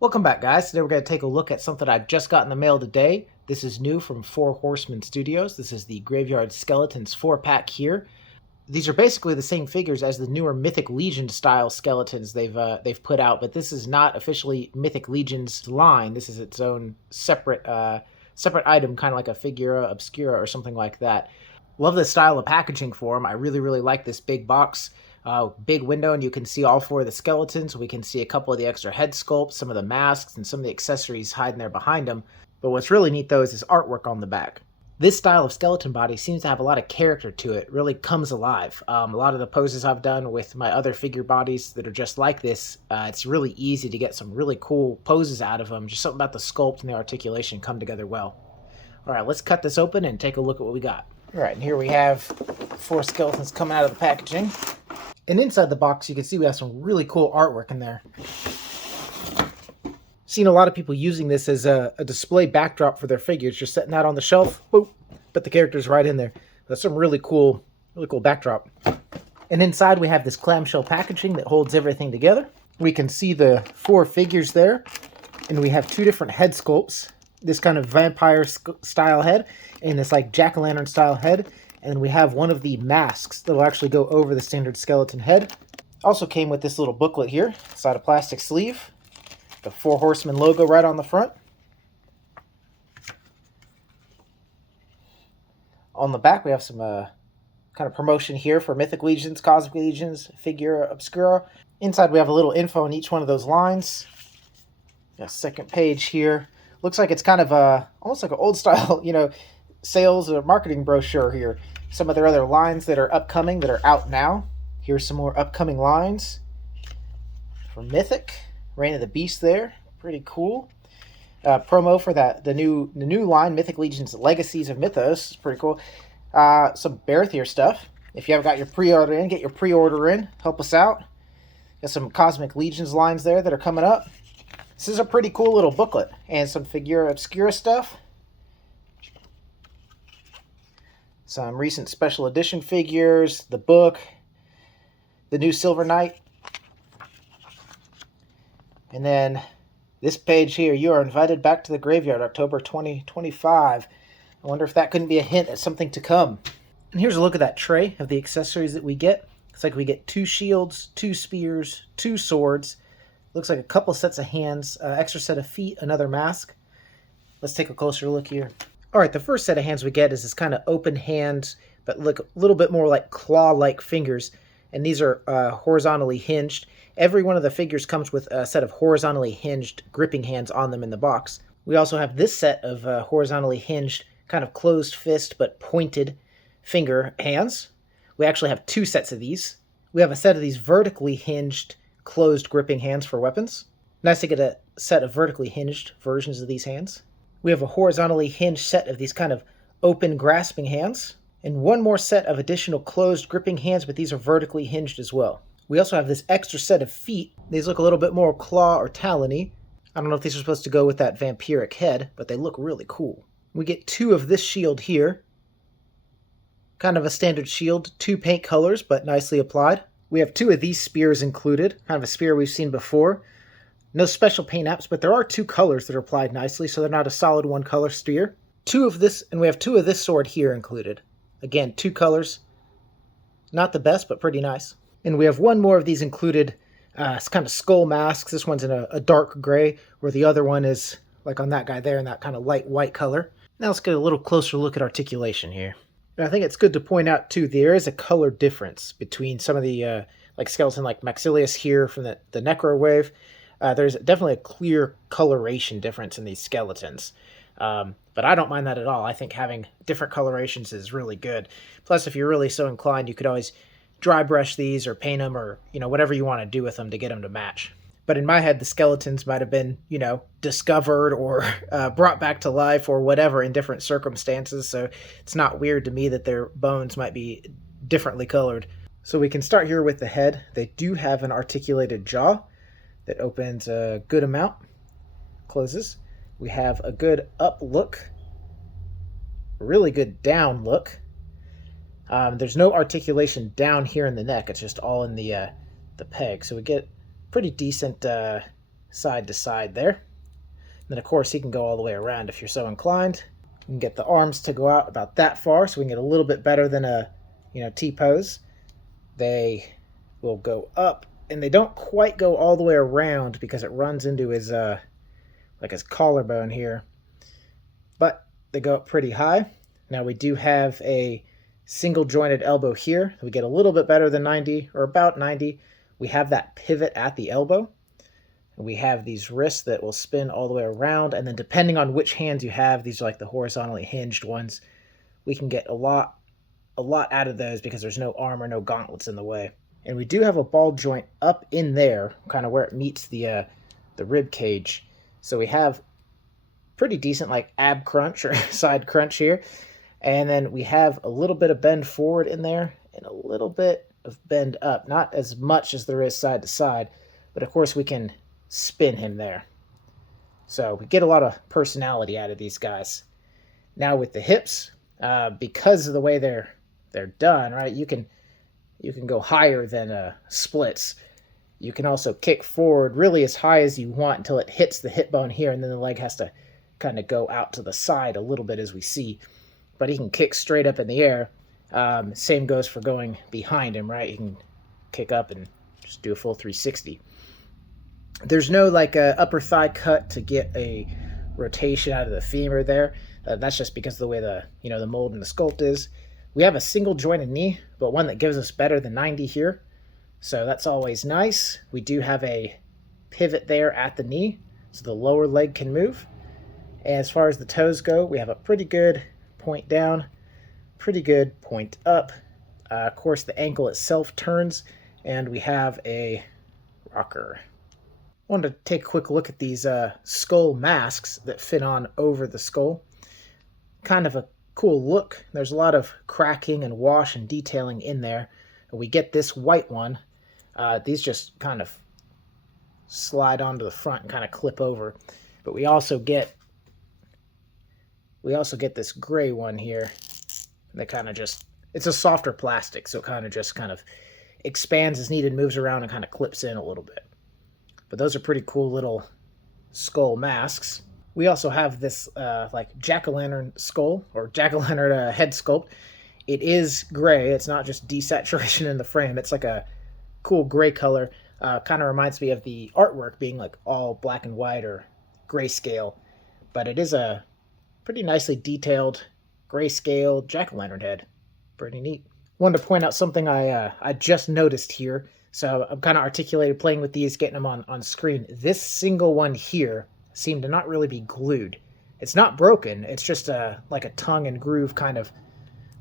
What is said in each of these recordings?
Welcome back, guys. Today we're going to take a look at something I just got in the mail today. This is new from Four Horsemen Studios. This is the Graveyard Skeletons 4-pack here. These are basically the same figures as the newer Mythic Legion style skeletons they've put out, but this is not officially Mythic Legion's line. This is its own separate item, kind of like a Figura Obscura or something like that. Love the style of packaging for them. I really like this big box. Big window, and you can see all four of the skeletons. We can see a couple of the extra head sculpts, some of the masks, and some of the accessories hiding there behind them. But what's really neat, though, is this artwork on the back. This style of skeleton body seems to have a lot of character to it. It really comes alive. A lot of the poses I've done with my other figure bodies that are just like this, it's really easy to get some really cool poses out of them. Just something about the sculpt and the articulation come together well. All right, let's cut this open and take a look at what we got. All right, and here we have four skeletons coming out of the packaging. And inside the box, you can see we have some really cool artwork in there. Seen a lot of people using this as a display backdrop for their figures, just setting that on the shelf, boop, put the characters right in there. That's some really cool backdrop. And inside we have this clamshell packaging that holds everything together. We can see the four figures there, and we have two different head sculpts. This kind of vampire style head, and this like jack-o'-lantern style head. And we have one of the masks that will actually go over the standard skeleton head. Also came with this little booklet here, inside a plastic sleeve. The Four Horsemen logo right on the front. On the back, we have some kind of promotion here for Mythic Legions, Cosmic Legions, Figura Obscura. Inside, we have a little info on each one of those lines. Got a second page here. Looks like it's kind of almost like an old style, sales or marketing brochure here. Some of their other lines that are upcoming, that are out now. Here's some more upcoming lines for Mythic. Reign of the Beast there. Pretty cool. Promo for the new line, Mythic Legion's Legacies of Mythos. It's pretty cool. Some Bearthier stuff. If you haven't got your pre-order in, get your pre-order in. Help us out. Got some Cosmic Legions lines there that are coming up. This is a pretty cool little booklet. And some Figura Obscura stuff. Some recent special edition figures, the book, the new Silver Knight. And then this page here, you are invited back to the graveyard, October 2025. I wonder if that couldn't be a hint at something to come. And here's a look at that tray of the accessories that we get. Looks like we get 2 shields, 2 spears, 2 swords. Looks like a couple sets of hands, extra set of feet, another mask. Let's take a closer look here. All right, the first set of hands we get is this kind of open hand, but look a little bit more like claw-like fingers. And these are horizontally hinged. Every one of the figures comes with a set of horizontally hinged gripping hands on them in the box. We also have this set of horizontally hinged, kind of closed fist but pointed finger hands. We actually have 2 sets of these. We have a set of these vertically hinged, closed gripping hands for weapons. Nice to get a set of vertically hinged versions of these hands. We have a horizontally hinged set of these kind of open grasping hands. And one more set of additional closed gripping hands, but these are vertically hinged as well. We also have this extra set of feet. These look a little bit more claw or talon-y. I don't know if these are supposed to go with that vampiric head, but they look really cool. We get 2 of this shield here. Kind of a standard shield, 2 paint colors, but nicely applied. We have 2 of these spears included, kind of a spear we've seen before. No special paint apps, but there are 2 colors that are applied nicely, so they're not a solid 1 color spear. 2 of this, and we have 2 of this sword here included. Again, 2 colors. Not the best, but pretty nice. And we have 1 more of these included. It's kind of skull masks. This one's in a dark gray, where the other one is, like on that guy there, in that kind of light white color. Now let's get a little closer look at articulation here. And I think it's good to point out, too, there is a color difference between some of the skeleton like Maxilius here from the Necro wave. There's definitely a clear coloration difference in these skeletons. But I don't mind that at all. I think having different colorations is really good. Plus, if you're really so inclined, you could always dry brush these or paint them or, whatever you want to do with them to get them to match. But in my head, the skeletons might have been, discovered or brought back to life or whatever in different circumstances. So it's not weird to me that their bones might be differently colored. So we can start here with the head. They do have an articulated jaw that opens a good amount, closes. We have a good up look, really good down look. There's no articulation down here in the neck. It's just all in the peg. So we get pretty decent side to side there. And then of course he can go all the way around if you're so inclined. You can get the arms to go out about that far, so we can get a little bit better than a T-pose. They will go up, and they don't quite go all the way around because it runs into his his collarbone here. But they go up pretty high. Now we do have a single jointed elbow here. We get a little bit better than 90, or about 90. We have that pivot at the elbow. We have these wrists that will spin all the way around, and then depending on which hands you have, these are like the horizontally hinged ones, we can get a lot out of those because there's no arm or no gauntlets in the way. And we do have a ball joint up in there, kind of where it meets the rib cage. So we have pretty decent like ab crunch or side crunch here. And then we have a little bit of bend forward in there and a little bit of bend up. Not as much as there is side to side, but of course we can spin him there. So we get a lot of personality out of these guys. Now with the hips, because of the way they're done, right? You can go higher than splits. You can also kick forward really as high as you want until it hits the hip bone here, and then the leg has to kind of go out to the side a little bit as we see. But he can kick straight up in the air. Same goes for going behind him, right? You can kick up and just do a full 360. There's no like upper thigh cut to get a rotation out of the femur there. That's just because of the way the mold and the sculpt is. We have a single jointed knee, but one that gives us better than 90 here. So that's always nice. We do have a pivot there at the knee, so the lower leg can move. And as far as the toes go, we have a pretty good point down, pretty good point up. Of course, the ankle itself turns, and we have a rocker. I wanted to take a quick look at these skull masks that fit on over the skull. Kind of a cool look. There's a lot of cracking and wash and detailing in there. We get this white one. These just kind of slide onto the front and kind of clip over. But we also get this gray one here that kind of just, it's a softer plastic, so it kind of expands as needed, moves around, and kind of clips in a little bit. But those are pretty cool little skull masks. We also have this like jack-o'-lantern skull, or jack-o'-lantern head sculpt. It is gray. It's not just desaturation in the frame. It's like a cool gray color. Kind of reminds me of the artwork being like all black and white or grayscale. But it is a pretty nicely detailed grayscale jack-o'-lantern head. Pretty neat. Wanted to point out something I just noticed here. So I'm kind of articulated playing with these, getting them on screen. This single one here seemed to not really be glued. It's not broken. It's just like a tongue and groove kind of,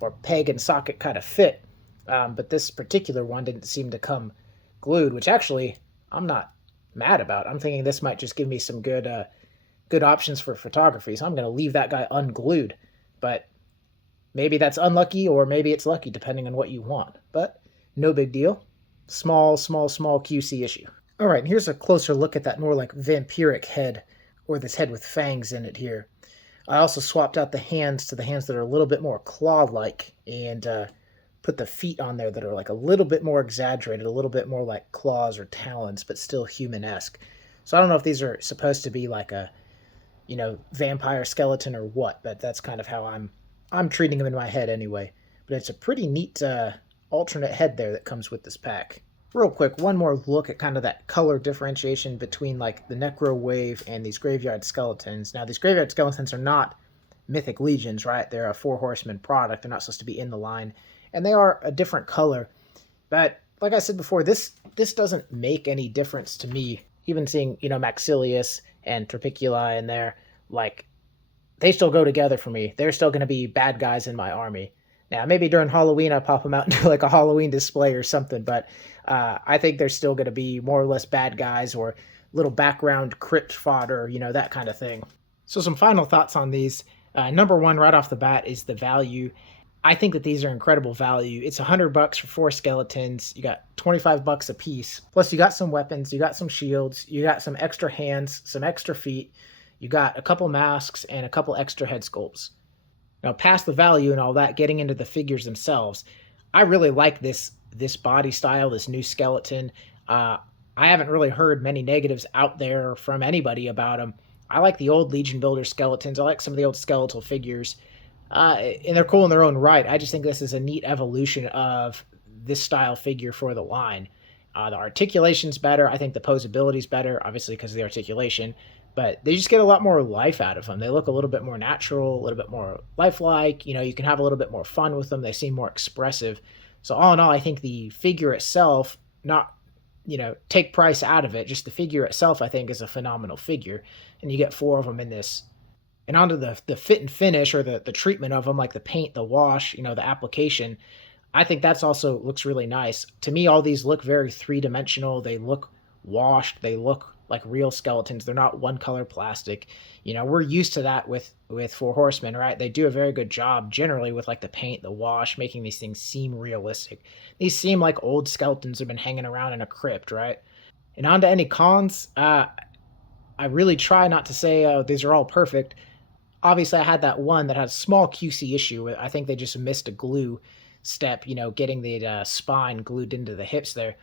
or peg and socket kind of fit. But this particular one didn't seem to come glued, which actually I'm not mad about. I'm thinking this might just give me some good options for photography. So I'm going to leave that guy unglued. But maybe that's unlucky, or maybe it's lucky, depending on what you want. But no big deal. Small QC issue. All right, here's a closer look at that more like vampiric head, or this head with fangs in it here. I also swapped out the hands to the hands that are a little bit more claw-like, and put the feet on there that are like a little bit more exaggerated, a little bit more like claws or talons, but still human-esque. So I don't know if these are supposed to be like a, vampire skeleton or what, but that's kind of how I'm treating them in my head anyway. But it's a pretty neat alternate head there that comes with this pack. Real quick, one more look at kind of that color differentiation between like the Necro Wave and these Graveyard Skeletons. Now, these Graveyard Skeletons are not Mythic Legions, right? They're a Four Horsemen product. They're not supposed to be in the line. And they are a different color. But like I said before, this doesn't make any difference to me. Even seeing, Maxilius and Trapiculi in there, like, they still go together for me. They're still going to be bad guys in my army. Now, maybe during Halloween I pop them out into like a Halloween display or something, but I think they're still going to be more or less bad guys or little background crypt fodder, that kind of thing. So some final thoughts on these. Number one, right off the bat, is the value. I think that these are incredible value. It's $100 for 4 skeletons. You got $25 a piece. Plus you got some weapons, you got some shields, you got some extra hands, some extra feet, you got a couple masks and a couple extra head sculpts. Now, past the value and all that, getting into the figures themselves, I really like this body style, this new skeleton. I haven't really heard many negatives out there from anybody about them. I like the old Legion Builder skeletons. I like some of the old skeletal figures, and they're cool in their own right. I just think this is a neat evolution of this style figure for the line. The articulation's better. I think the posability's better, obviously because of the articulation, but they just get a lot more life out of them. They look a little bit more natural, a little bit more lifelike. You know, you can have a little bit more fun with them. They seem more expressive. So all in all, I think the figure itself, not, take price out of it, just the figure itself, I think is a phenomenal figure. And you get four of them in this. And onto the fit and finish, or the treatment of them, like the paint, the wash, the application. I think that's also looks really nice. To me, all these look very three-dimensional. They look washed. They look like real skeletons. They're not one color plastic. We're used to that with Four Horsemen, right? They do a very good job generally with like the paint, the wash, making these things seem realistic. These seem like old skeletons have been hanging around in a crypt, right? And on to any cons. I really try not to say these are all perfect. Obviously, I had that one that had a small QC issue. I think they just missed a glue step, getting the spine glued into the hips there.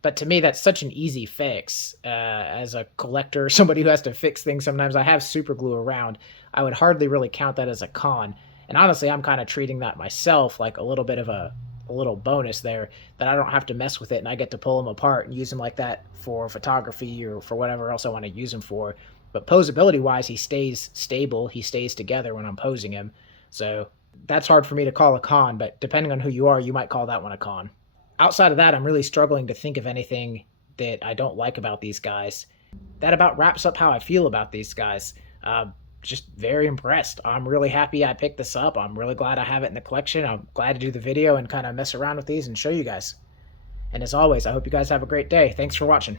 But to me, that's such an easy fix. As a collector, somebody who has to fix things sometimes, I have super glue around. I would hardly really count that as a con. And honestly, I'm kind of treating that myself like a little bit of a little bonus there, that I don't have to mess with it and I get to pull them apart and use them like that for photography or for whatever else I want to use them for. But posability wise, he stays stable. He stays together when I'm posing him. So that's hard for me to call a con, but depending on who you are, you might call that one a con. Outside of that, I'm really struggling to think of anything that I don't like about these guys. That about wraps up how I feel about these guys. Just very impressed. I'm really happy I picked this up. I'm really glad I have it in the collection. I'm glad to do the video and kind of mess around with these and show you guys. And as always, I hope you guys have a great day. Thanks for watching.